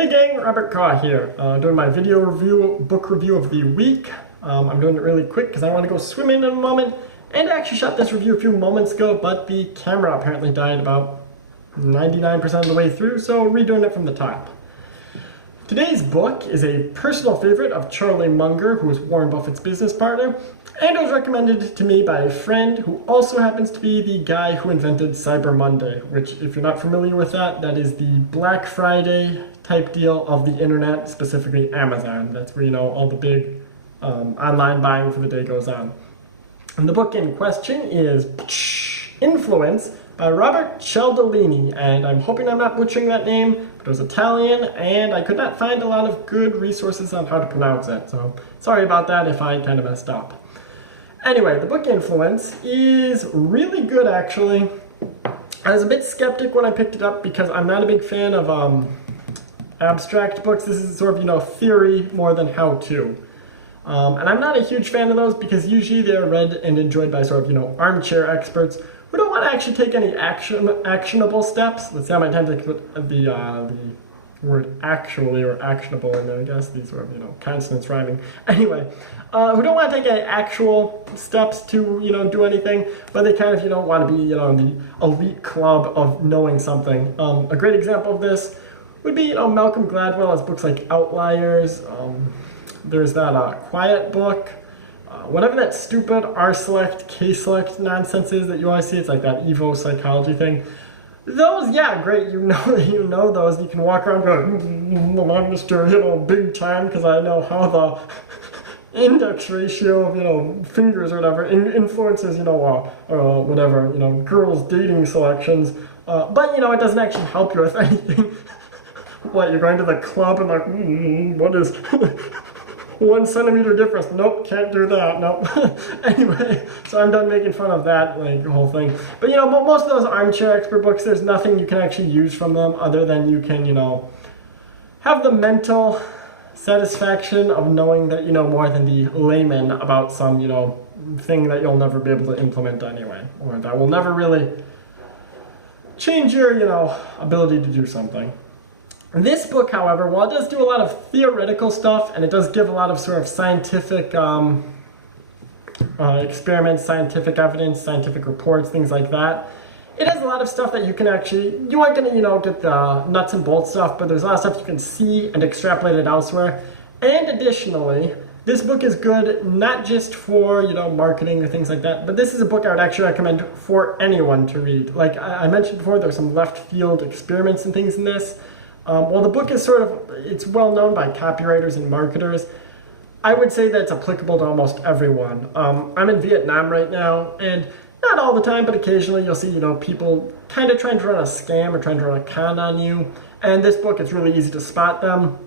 Hey gang, Robert Kaw here, doing my book review of the week. I'm doing it really quick because I want to go swimming in a moment, and I actually shot this review a few moments ago, but the camera apparently died about 99% of the way through, so redoing it from the top. Today's book is a personal favorite of Charlie Munger, who is Warren Buffett's business partner, and it was recommended to me by a friend who also happens to be the guy who invented Cyber Monday, which, if you're not familiar with that, that is the Black Friday type deal of the internet, specifically Amazon. That's where, all the big online buying for the day goes on. And the book in question is Influence by Robert Cialdini, and I'm hoping I'm not butchering that name, but it was Italian, and I could not find a lot of good resources on how to pronounce it, so sorry about that if I kind of messed up. Anyway, the book Influence is really good, actually. I was a bit skeptic when I picked it up because I'm not a big fan of abstract books. This is sort of, theory more than how-to. And I'm not a huge fan of those because usually they're read and enjoyed by sort of, armchair experts who don't want to actually take any actionable steps. Let's see how many times I can put the word actually or actionable in there. I guess these are, consonants rhyming. Anyway, who don't want to take any actual steps to, do anything, but they kind of, want to be, in the elite club of knowing something. A great example of this would be, Malcolm Gladwell has books like Outliers. There's that Quiet book. Whatever that stupid R-select, K-select nonsense is that you always see, it's like that Evo psychology thing. Those, yeah, great, you know those. You can walk around going, I'm Mr. big time because I know how the index ratio of, fingers or whatever influences, whatever, girls' dating selections. But, it doesn't actually help you with anything. What, you're going to the club and like, what is 1 centimeter difference? Nope, can't do that, nope. Anyway, so I'm done making fun of that, whole thing. But, most of those armchair expert books, there's nothing you can actually use from them other than you can, have the mental satisfaction of knowing that you know more than the layman about some, thing that you'll never be able to implement anyway, or that will never really change your, ability to do something. This book, however, while it does do a lot of theoretical stuff, and it does give a lot of sort of scientific experiments, scientific evidence, scientific reports, things like that, it has a lot of stuff that you can actually, you aren't going to, get the nuts and bolts stuff, but there's a lot of stuff you can see and extrapolate it elsewhere. And additionally, this book is good not just for, marketing or things like that, but this is a book I would actually recommend for anyone to read. Like I mentioned before, there's some left field experiments and things in this. While the book is it's well known by copywriters and marketers, I would say that it's applicable to almost everyone. I'm in Vietnam right now, and not all the time, but occasionally you'll see, people kind of trying to run a scam or trying to run a con on you. And this book, it's really easy to spot them.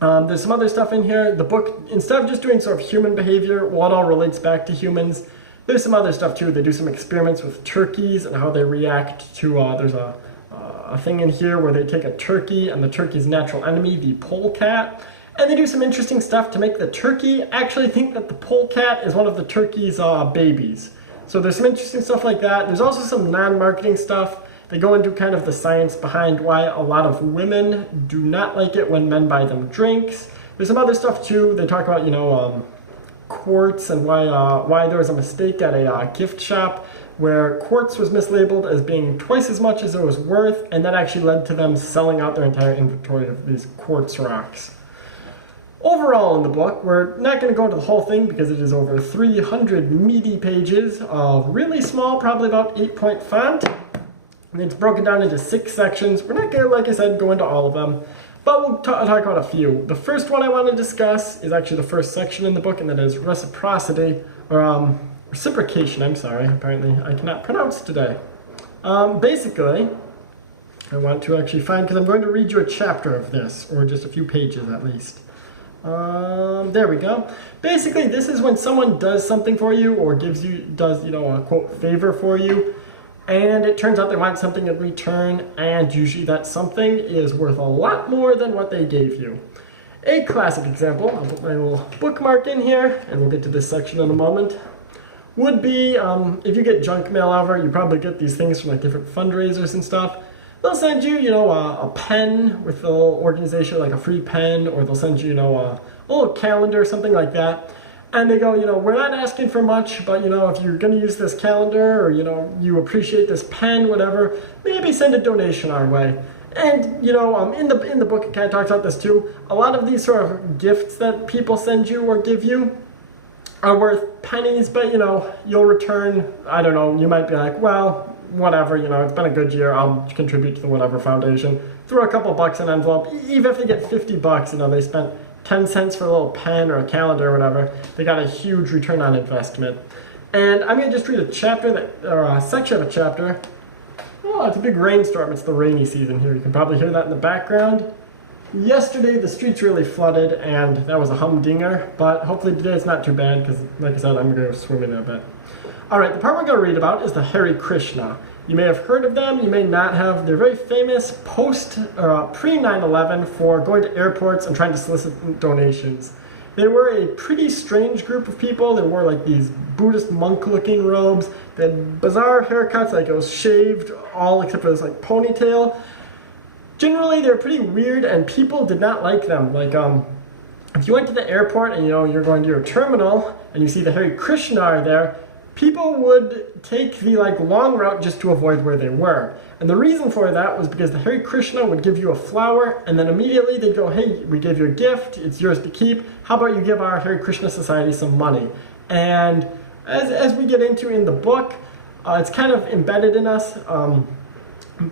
There's some other stuff in here. The book, instead of just doing sort of human behavior, well, it all relates back to humans. There's some other stuff too. They do some experiments with turkeys and how they react to, there's a thing in here where they take a turkey and the turkey's natural enemy, the polecat, and they do some interesting stuff to make the turkey actually think that the polecat is one of the turkey's babies. So there's some interesting stuff like that. There's also some non-marketing stuff. They go into kind of the science behind why a lot of women do not like it when men buy them drinks. There's some other stuff too. They talk about, quartz and why there was a mistake at a gift shop where quartz was mislabeled as being twice as much as it was worth, and that actually led to them selling out their entire inventory of these quartz rocks. Overall in the book, we're not going to go into the whole thing because it is over 300 meaty pages of really small, probably about 8-point font, and it's broken down into 6 sections. We're not going to, like I said, go into all of them, but we'll talk about a few. The first one I want to discuss is actually the first section in the book, and that is reciprocity, or reciprocation, I'm sorry. Apparently I cannot pronounce today. Basically, I want to actually find, because I'm going to read you a chapter of this, or just a few pages at least. There we go. Basically, this is when someone does something for you, or does, a quote, favor for you, and it turns out they want something in return, and usually that something is worth a lot more than what they gave you. A classic example, I'll put my little bookmark in here, and we'll get to this section in a moment, would be if you get junk mail over, you probably get these things from different fundraisers and stuff. they'll send you, a pen with a little organization, like a free pen, or they'll send you, a little calendar or something like that. And they go, we're not asking for much, but, if you're going to use this calendar or, you appreciate this pen, whatever, maybe send a donation our way. And, in the book, it kind of talks about this too. A lot of these sort of gifts that people send you or give you are worth pennies, but, you'll return, I don't know, you might be like, well, whatever, it's been a good year, I'll contribute to the whatever foundation. Throw a couple bucks in an envelope, even if they get 50 bucks, they spent 10 cents for a little pen or a calendar or whatever, they got a huge return on investment. And I'm going to just read a section of a chapter. Oh, it's a big rainstorm. It's the rainy season here. You can probably hear that in the background. Yesterday, the streets really flooded, and that was a humdinger. But hopefully today it's not too bad, because like I said, I'm going to go swimming in a bit. All right, the part we're going to read about is the Hare Krishna. You may have heard of them, you may not have. They're very famous pre-9/11 for going to airports and trying to solicit donations. They were a pretty strange group of people. They wore like these Buddhist monk-looking robes. They had bizarre haircuts, like it was shaved all except for this like ponytail. Generally, they were pretty weird, and people did not like them. Like, if you went to the airport and you're going to your terminal and you see the Hare Krishna there, people would take the long route just to avoid where they were. And the reason for that was because the Hare Krishna would give you a flower, and then immediately they'd go, hey, we gave you a gift, it's yours to keep, how about you give our Hare Krishna Society some money? And as we get into in the book, it's kind of embedded in us.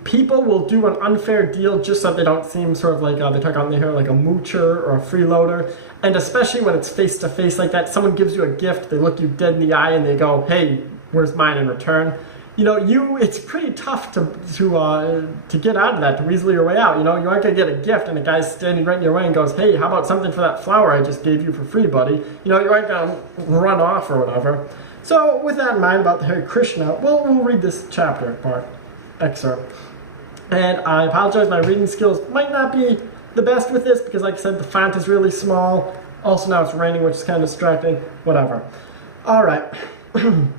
People will do an unfair deal just so they don't seem sort of like, they talk on the hair like a moocher or a freeloader. And especially when it's face-to-face like that, someone gives you a gift, they look you dead in the eye and they go, hey, where's mine in return? It's pretty tough to get out of that, to weasel your way out. You aren't going to get a gift and a guy's standing right in your way and goes, hey, how about something for that flower I just gave you for free, buddy? You aren't going to run off or whatever. So with that in mind about the Hare Krishna, we'll read this chapter excerpt. And I apologize, my reading skills might not be the best with this because, like I said, the font is really small. Also now it's raining, which is kind of distracting. Whatever. All right. And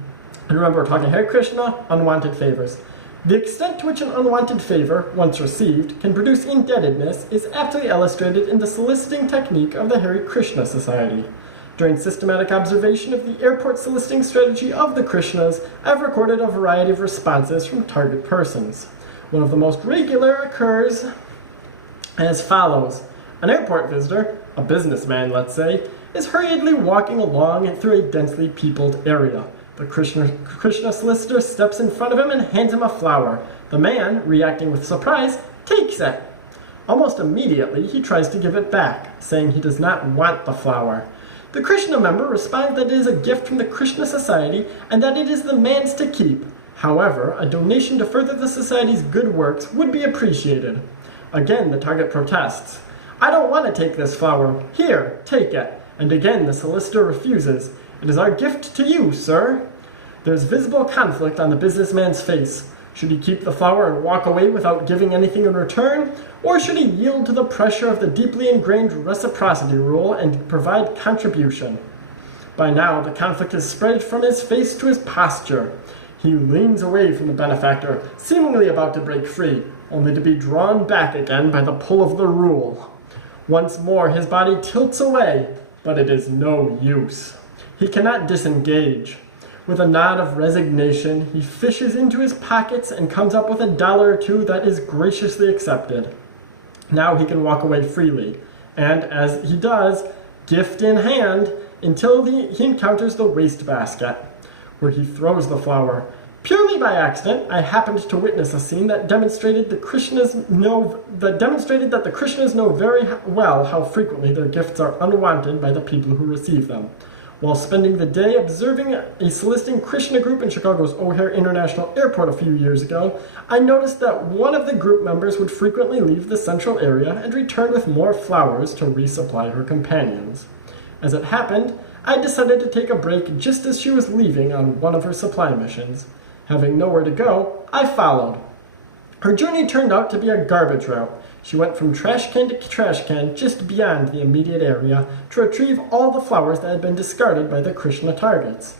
remember, we're talking Hare Krishna, unwanted favors. The extent to which an unwanted favor, once received, can produce indebtedness is aptly illustrated in the soliciting technique of the Hare Krishna Society. During systematic observation of the airport soliciting strategy of the Krishnas, I've recorded a variety of responses from target persons. One of the most regular occurs as follows. An airport visitor, a businessman let's say, is hurriedly walking along through a densely peopled area. The Krishna solicitor steps in front of him and hands him a flower. The man, reacting with surprise, takes it. Almost immediately, he tries to give it back, saying he does not want the flower. The Krishna member responds that it is a gift from the Krishna Society and that it is the man's to keep. However, a donation to further the Society's good works would be appreciated. Again, the target protests. I don't want to take this flower. Here, take it. And again, the solicitor refuses. It is our gift to you, sir. There's visible conflict on the businessman's face. Should he keep the flower and walk away without giving anything in return? Or should he yield to the pressure of the deeply ingrained reciprocity rule and provide contribution? By now, the conflict has spread from his face to his posture. He leans away from the benefactor, seemingly about to break free, only to be drawn back again by the pull of the rule. Once more, his body tilts away, but it is no use. He cannot disengage. With a nod of resignation, he fishes into his pockets and comes up with $1 or $2 that is graciously accepted. Now he can walk away freely, and as he does, gift in hand, until he encounters the wastebasket, where he throws the flower. Purely by accident, I happened to witness a scene that demonstrated that the Krishnas know very well how frequently their gifts are unwanted by the people who receive them. While spending the day observing a soliciting Krishna group in Chicago's O'Hare International Airport a few years ago, I noticed that one of the group members would frequently leave the central area and return with more flowers to resupply her companions. As it happened, I decided to take a break just as she was leaving on one of her supply missions. Having nowhere to go, I followed. Her journey turned out to be a garbage route. She went from trash can to trash can just beyond the immediate area to retrieve all the flowers that had been discarded by the Krishna targets.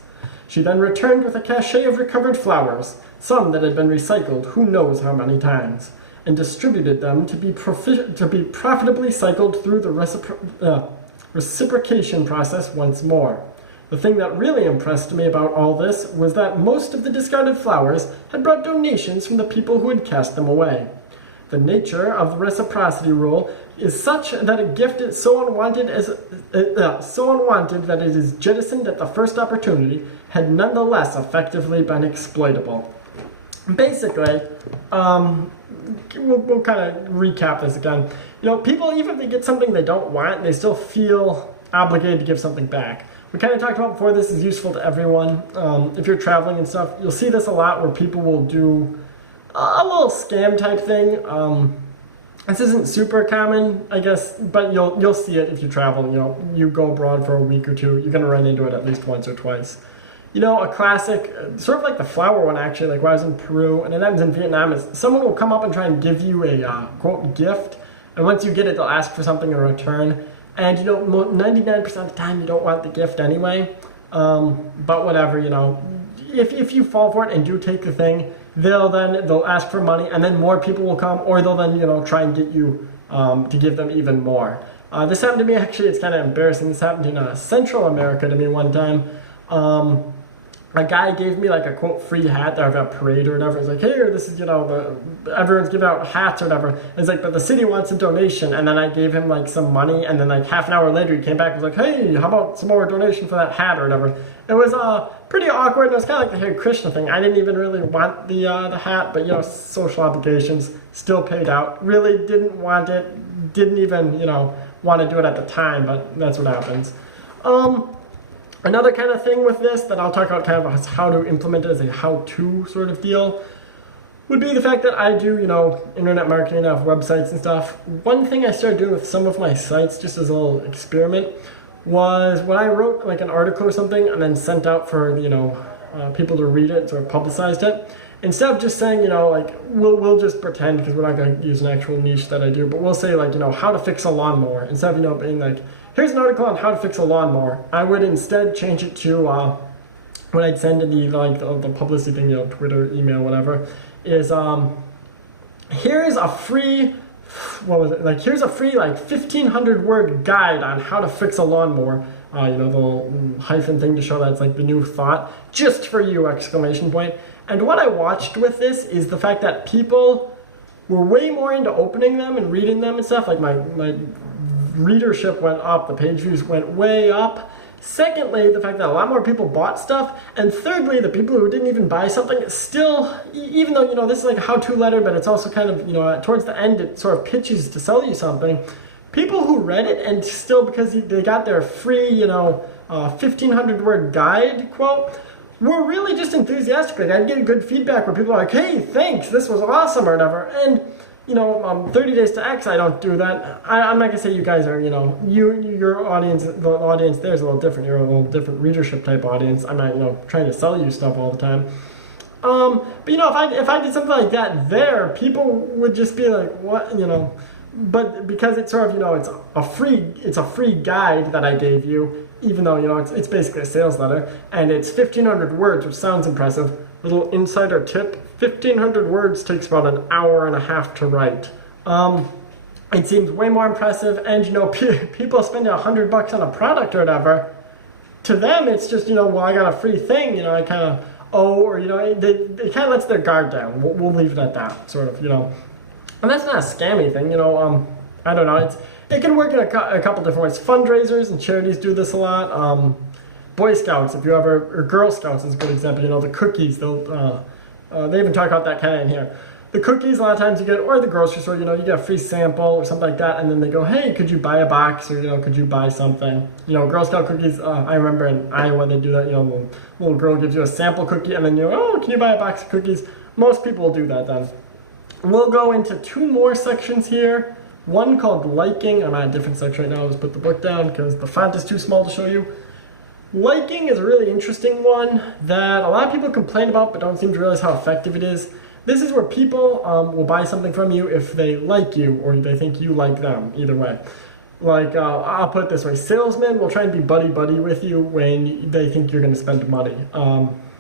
She then returned with a cachet of recovered flowers, some that had been recycled who knows how many times. and distributed them to be profitably cycled through the reciprocation process once more. The thing that really impressed me about all this was that most of the discarded flowers had brought donations from the people who had cast them away. The nature of the reciprocity rule is such that a gift is so unwanted that it is jettisoned at the first opportunity had nonetheless effectively been exploitable. Basically, we'll kind of recap this again. People, even if they get something they don't want, they still feel obligated to give something back. We kind of talked about before, this is useful to everyone. If you're traveling and stuff, you'll see this a lot where people will do a little scam type thing. This isn't super common, I guess, but you'll see it if you travel. You go abroad for a week or two, you're going to run into it at least once or twice. A classic, sort of like the flower one actually, like when I was in Peru, and it happens in Vietnam, is someone will come up and try and give you a, quote, gift, and once you get it, they'll ask for something in return. And 99% of the time you don't want the gift anyway, but whatever, if you fall for it and do take the thing, they'll ask for money, and then more people will come, or they'll then try and get you to give them even more. This happened to me, actually. It's kind of embarrassing. This happened in Central America to me one time. A guy gave me like a quote free hat there at a parade or whatever. It's like, here, this is everyone's giving out hats or whatever. And it's like, but the city wants a donation. And then I gave him like some money, and then like half an hour later he came back and was like, hey, how about some more donation for that hat or whatever. It was pretty awkward, and it was kind of like the Hare Krishna thing. I didn't even really want the hat, but social obligations, still paid out. Really didn't want it, didn't even want to do it at the time, but that's what happens. Another kind of thing with this that I'll talk about kind of how to implement it as a how-to sort of deal would be the fact that I do, internet marketing, I have websites and stuff. One thing I started doing with some of my sites, just as a little experiment, was when I wrote like an article or something and then sent out for, people to read it, sort of publicized it, instead of just saying, like, we'll just pretend, because we're not going to use an actual niche that I do, but we'll say like, how to fix a lawnmower, instead of, being like, here's an article on how to fix a lawnmower. I would instead change it to, when I'd send in the publicity thing, Twitter, email, whatever, is, here's a free, here's a free 1,500 word guide on how to fix a lawnmower. The little hyphen thing to show that it's like the new thought, just for you, exclamation point. And what I watched with this is the fact that people were way more into opening them and reading them and stuff. Like my readership went up, the page views went way up. Secondly, the fact that a lot more people bought stuff. And thirdly, the people who didn't even buy something still, even though, this is like a how-to letter, but it's also kind of, towards the end, it sort of pitches to sell you something. People who read it and still, because they got their free, 1,500 word guide, quote, were really just enthusiastic. Like, I'd get good feedback where people are like, hey, thanks, this was awesome, or whatever. And 30 Days to X, I don't do that. I'm not gonna say you guys are, your audience, the audience there is a little different. You're a little different readership type audience. I'm not, trying to sell you stuff all the time. But if I did something like that there, people would just be like, what, But because it's sort of, it's a free guide that I gave you, even though, it's basically a sales letter, and it's 1,500 words, which sounds impressive. Little insider tip, 1,500 words takes about an hour and a half to write. It seems way more impressive, and people spending $100 on a product or whatever, to them it's just, well, I got a free thing, I kind of owe, or, it kind of lets their guard down. We'll leave it at that, sort of, And that's not a scammy thing, I don't know, it can work in a couple different ways. Fundraisers and charities do this a lot. Boy Scouts, or Girl Scouts is a good example, the cookies, they even talk about that kind of in here. The cookies, a lot of times you get, or the grocery store, you get a free sample or something like that, and then they go, hey, could you buy a box, or, could you buy something? Girl Scout cookies, I remember in Iowa they do that, the little girl gives you a sample cookie, and then can you buy a box of cookies? Most people will do that then. We'll go into two more sections here. One called liking. I'm at a different section right now. I'll just put the book down because the font is too small to show you. Liking is a really interesting one that a lot of people complain about but don't seem to realize how effective it is. This is where people will buy something from you if they like you or they think you like them, either way. Like, I'll put it this way, salesmen will try and be buddy-buddy with you when they think you're going to spend money.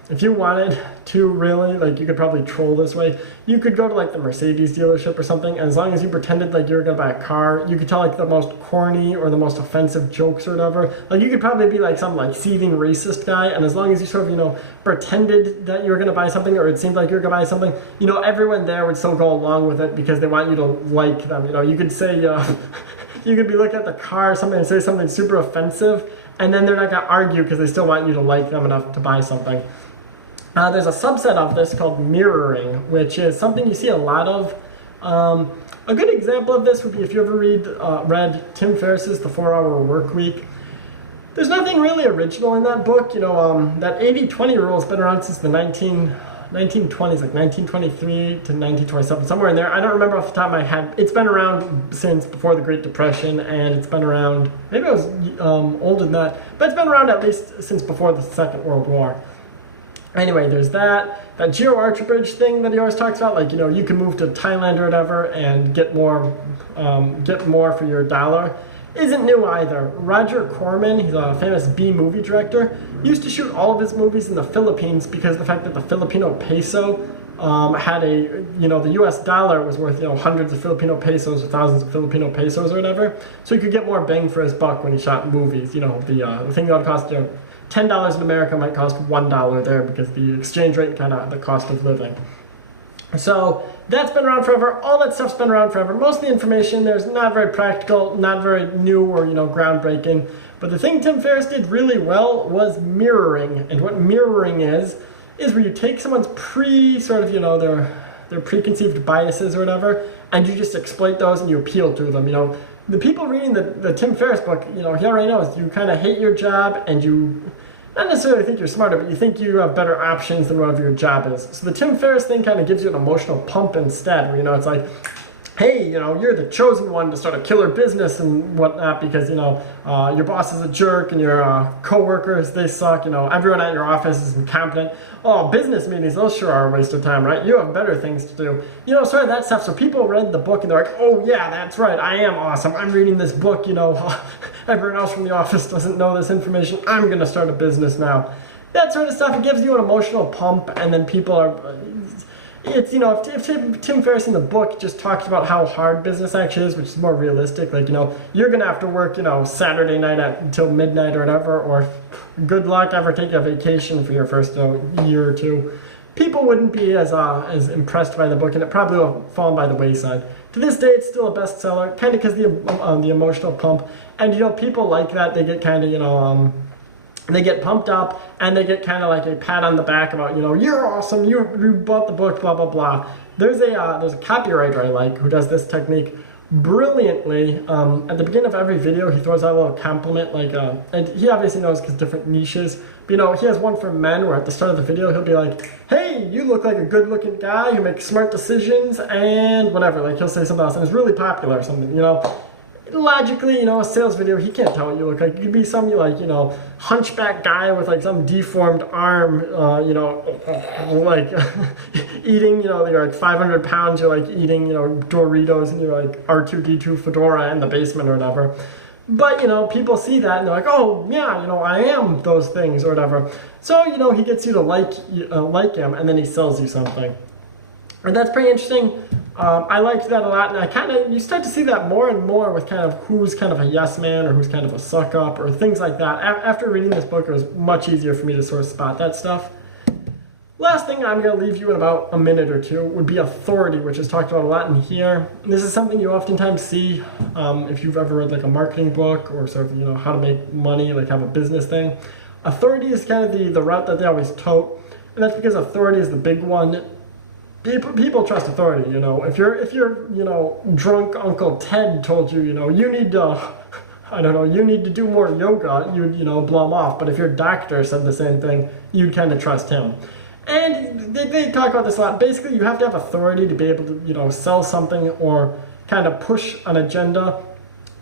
if you wanted to really, like, you could probably troll this way. You could go to like the Mercedes dealership or something, and as long as you pretended like you were gonna buy a car, you could tell like the most corny or the most offensive jokes or whatever. Like, you could probably be like some like seething racist guy, and as long as you sort of, you know, pretended that you were gonna buy something, or it seemed like you were gonna buy something, you know, everyone there would still go along with it because they want you to like them. You know, you could say, you could be looking at the car or something and say something super offensive, and then they're not gonna argue because they still want you to like them enough to buy something. There's a subset of this called mirroring, which is something you see a lot of. A good example of this would be if you ever read Tim Ferriss's The 4-Hour Work Week. There's nothing really original in that book. You know, that 80-20 rule has been around since the 1920s, like 1923 to 1927, somewhere in there. I don't remember off the top of my head. It's been around since before the Great Depression, and it's been around, maybe I was older than that, but it's been around at least since before the Second World War. Anyway, there's that geo-arbitrage thing that he always talks about, like, you know, you can move to Thailand or whatever and get more for your dollar. Isn't new either. Roger Corman, he's a famous B-movie director, used to shoot all of his movies in the Philippines because of the fact that the Filipino peso had a, you know, the US dollar was worth, you know, hundreds of Filipino pesos or thousands of Filipino pesos or whatever. So he could get more bang for his buck when he shot movies. You know, the thing that would cost, you know, $10 in America might cost $1 there because the exchange rate, kind of the cost of living. So that's been around forever. All that stuff's been around forever. Most of the information there's not very practical, not very new or, you know, groundbreaking. But the thing Tim Ferriss did really well was mirroring. And what mirroring is where you take someone's their preconceived biases or whatever, and you just exploit those and you appeal to them. You know, the people reading the Tim Ferriss book, you know, he already knows you kind of hate your job and you not necessarily think you're smarter, but you think you have better options than whatever your job is. So the Tim Ferriss thing kind of gives you an emotional pump instead, where, you know, it's like, hey, you know, you're the chosen one to start a killer business and whatnot because, you know, your boss is a jerk and your co-workers, they suck, you know, everyone at your office is incompetent. Oh, business meetings, those sure are a waste of time, right? You have better things to do. You know, sort of that stuff. So people read the book and they're like, oh yeah, that's right, I am awesome. I'm reading this book, you know, everyone else from the office doesn't know this information. I'm going to start a business now. That sort of stuff, it gives you an emotional pump, and then people are... It's, you know, if Tim Ferriss in the book just talks about how hard business actually is, which is more realistic, like, you know, you're going to have to work, you know, Saturday night until midnight or whatever, or good luck ever taking a vacation for your first year or two, people wouldn't be as impressed by the book, and it probably will fall by the wayside. To this day, it's still a bestseller, kind of because the emotional pump, and, you know, people like that, they get kind of, you know, they get pumped up, and they get kind of like a pat on the back about, you know, you're awesome, you bought the book, blah, blah, blah. There's a copywriter I like who does this technique brilliantly. At the beginning of every video, he throws out a little compliment, like, and he obviously knows because different niches, but, you know, he has one for men where at the start of the video, he'll be like, hey, you look like a good-looking guy who makes smart decisions, and whatever, like, he'll say something else, and it's really popular or something, you know. Logically, you know, a sales video, he can't tell what you look like. You could be some, like, you know, hunchback guy with, like, some deformed arm, you know, like, eating, you know, you're like 500 pounds, you're like eating, you know, Doritos, and you're like R2-D2 fedora in the basement or whatever. But, you know, people see that and they're like, oh, yeah, you know, I am those things or whatever. So, you know, he gets you to like him, and then he sells you something. And that's pretty interesting. I liked that a lot, and you start to see that more and more with kind of who's kind of a yes man or who's kind of a suck up or things like that. After reading this book, it was much easier for me to sort of spot that stuff. Last thing I'm going to leave you in about a minute or two would be authority, which is talked about a lot in here. And this is something you oftentimes see if you've ever read like a marketing book or sort of, you know, how to make money, like have a business thing. Authority is kind of the route that they always tote, and that's because authority is the big one. People trust authority, you know. If you're, you know, drunk Uncle Ted told you, you know, you need to, I don't know, you need to do more yoga, you'd, you know, blow him off. But if your doctor said the same thing, you'd kind of trust him. And they talk about this a lot. Basically, you have to have authority to be able to, you know, sell something or kind of push an agenda.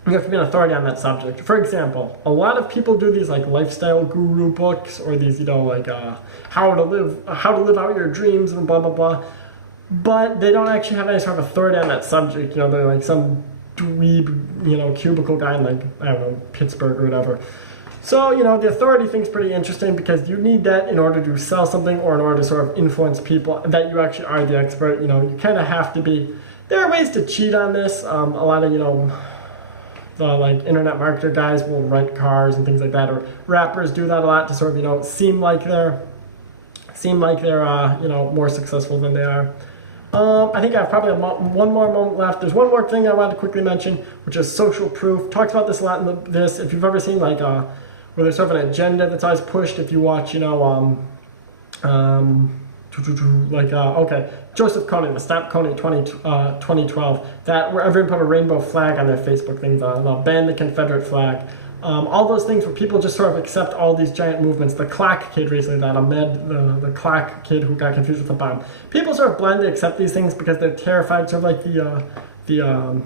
You have to be an authority on that subject. For example, a lot of people do these like lifestyle guru books or these, you know, like how to live out your dreams and blah, blah, blah. But they don't actually have any sort of authority on that subject. You know, they're like some dweeb, you know, cubicle guy in, like, I don't know, Pittsburgh or whatever. So, you know, the authority thing's pretty interesting because you need that in order to sell something or in order to sort of influence people that you actually are the expert. You know, you kind of have to be. There are ways to cheat on this. A lot of, you know, the like internet marketer guys will rent cars and things like that, or rappers do that a lot to sort of, you know, seem like they're you know, more successful than they are. I think I have probably one more moment left. There's one more thing I wanted to quickly mention, which is social proof. Talks about this a lot in this. If you've ever seen like where there's sort of an agenda that's always pushed. If you watch, you know, okay, Joseph Kony, the Stop Kony 2012, that where everyone put a rainbow flag on their Facebook thing, the ban the Confederate flag. All those things where people just sort of accept all these giant movements. The Clack kid recently, that Ahmed, the Clack kid who got confused with the bomb. People sort of blindly accept these things because they're terrified, sort of like the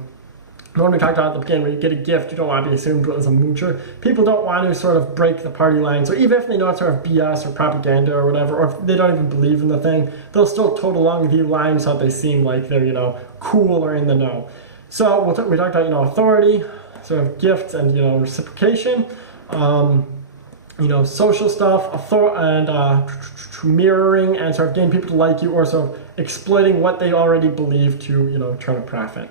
one we talked about at the beginning, where you get a gift, you don't want to be assumed as a moocher. People don't want to sort of break the party line. So even if they know it's sort of BS or propaganda or whatever, or if they don't even believe in the thing, they'll still tote along with you lying so that they seem like they're, you know, cool or in the know. So we talked about, you know, authority, sort of gifts and, you know, reciprocation, you know, social stuff, and mirroring and sort of getting people to like you, or sort of exploiting what they already believe to, you know, turn a profit.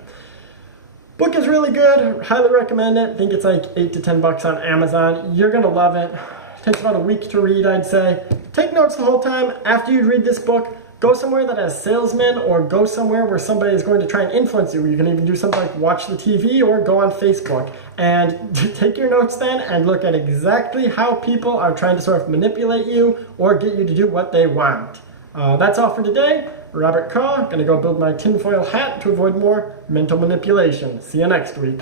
Book is really good. Highly recommend it. I think it's like $8 to $10 on Amazon. You're gonna love it. It takes about a week to read, I'd say. Take notes the whole time. After you read this book, go somewhere that has salesmen, or go somewhere where somebody is going to try and influence you. You can even do something like watch the TV or go on Facebook. And take your notes then and look at exactly how people are trying to sort of manipulate you or get you to do what they want. That's all for today. Robert Kaw, gonna go build my tinfoil hat to avoid more mental manipulation. See you next week.